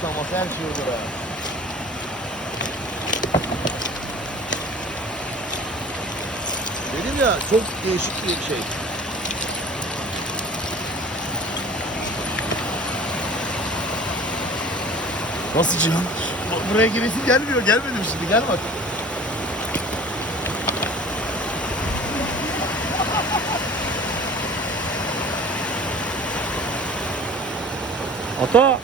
Kuşlaması her şey olur ha. Dedim ya çok değişik bir şey. Nasıl Cihan? Buraya giresin gelmiyor. Gelmedim şimdi. Gel bak. Ata